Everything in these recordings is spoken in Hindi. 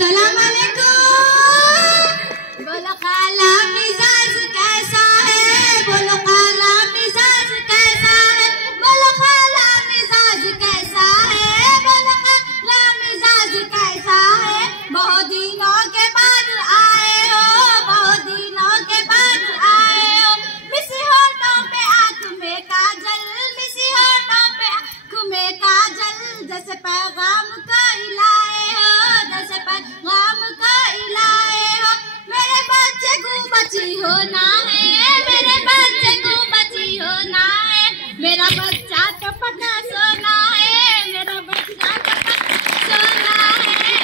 सलाम अलैकुम। बोलो काला मिजाज कैसा है, बोलो काला मिजाज कैसा है, बोलो काला मिजाज कैसा है, बोलो काला मिजाज कैसा है। बहुत दिनों के बाद आए हो, बहुत दिनों के बाद आए हो। मिसी होठों पे आँख में काजल, मिसी होठों पे आँख में काजल, जैसे पैगाम का इलाए हो, जैसे पैगाम का इलाए हो। मेरे बच्चे को बची होना है, मेरे बच्चे को बची होना है। मेरा बच्चा तो पता सोना है, मेरा बच्चा तो पता सोना है।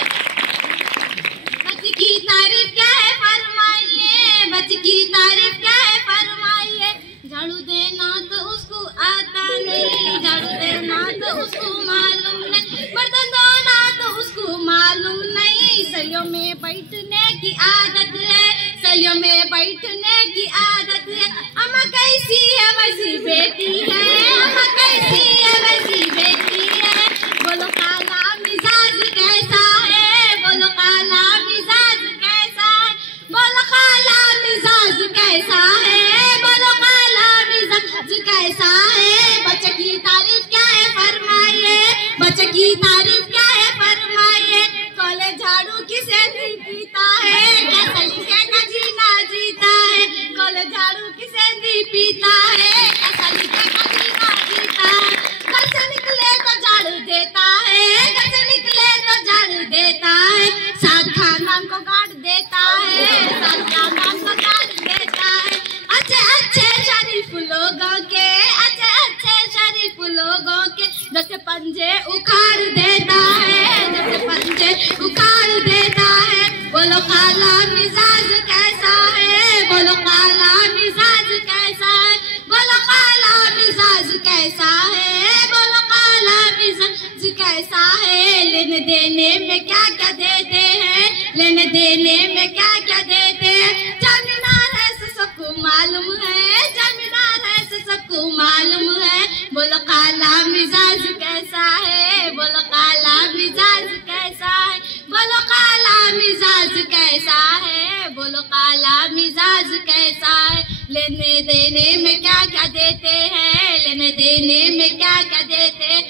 बच्चे की तारीफ क्या है फरमाइए, बच्चे की तारीफ क्या है फरमाइए। झाड़ू देना तो उसको आता नहीं, झाड़ू देना तो उसको मालूम नहीं, बर्तन धोना तो उसको मालूम नहीं। सलियों में बैठने की आदत है, सलियों में बैठने की आदत है। अम्मा कैसी है वैसी बेटी है, अम्मा कैसी है वैसी बेटी है। बोलो काला मिजाज कैसा है, बोलो काला मिजाज कैसा है, बोलो काला मिजाज कैसा है, बोलो काला मिजाज कैसा है। बच्चे की तारीफ क्या है फरमाइए, बच्चे की तारीफ क्या है फरमाइए। कॉलेज झाड़ू किसे नहीं पीता है, कैसा लिखे का जीना जीता है। कॉलेज झाड़ू किसे नहीं पीता है, कैसा लिखे का जीना जीता है। घर से निकले तो झाड़ू देता है, घर से निकले तो झाड़ू देता है। साथ खानदान को गाड़ देता है, साथ खानदान को गाड़ देता है। अच्छे अच्छे शरीफ लोगों के, अच्छे अच्छे शरीफ लोगों के जैसे पंजे उखाड़ देता है, जैसे पंजे उखाड़ देता है। बोलो काला मिजाज कैसा है, बोलो काला मिजाज कैसा है, बोलो काला मिजाज कैसा है, बोलो काला मिजाज कैसा है। लेने देने में क्या क्या देते हैं, लेने देने में क्या क्या देते हैं। जमीनार है से सबको मालूम है, जमीनार है से सबको मालूम है। बोलो काला मिजाज कैसा है, बोलो काला मिजाज कैसा है, बोलो काला मिजाज कैसा है, बोलो काला मिजाज कैसा है। लेने देने में क्या क्या देते हैं, लेने देने में क्या क्या देते हैं।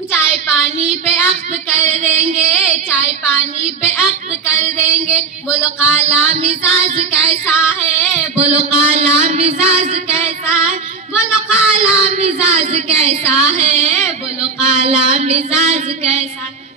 चाय पानी पे अख्त कर देंगे, चाय पानी पे अख्त कर देंगे। बोलो काला मिजाज कैसा है, बोलो काला मिजाज कैसा है, बोलो काला मिजाज कैसा है, बोलो काला मिजाज कैसा है।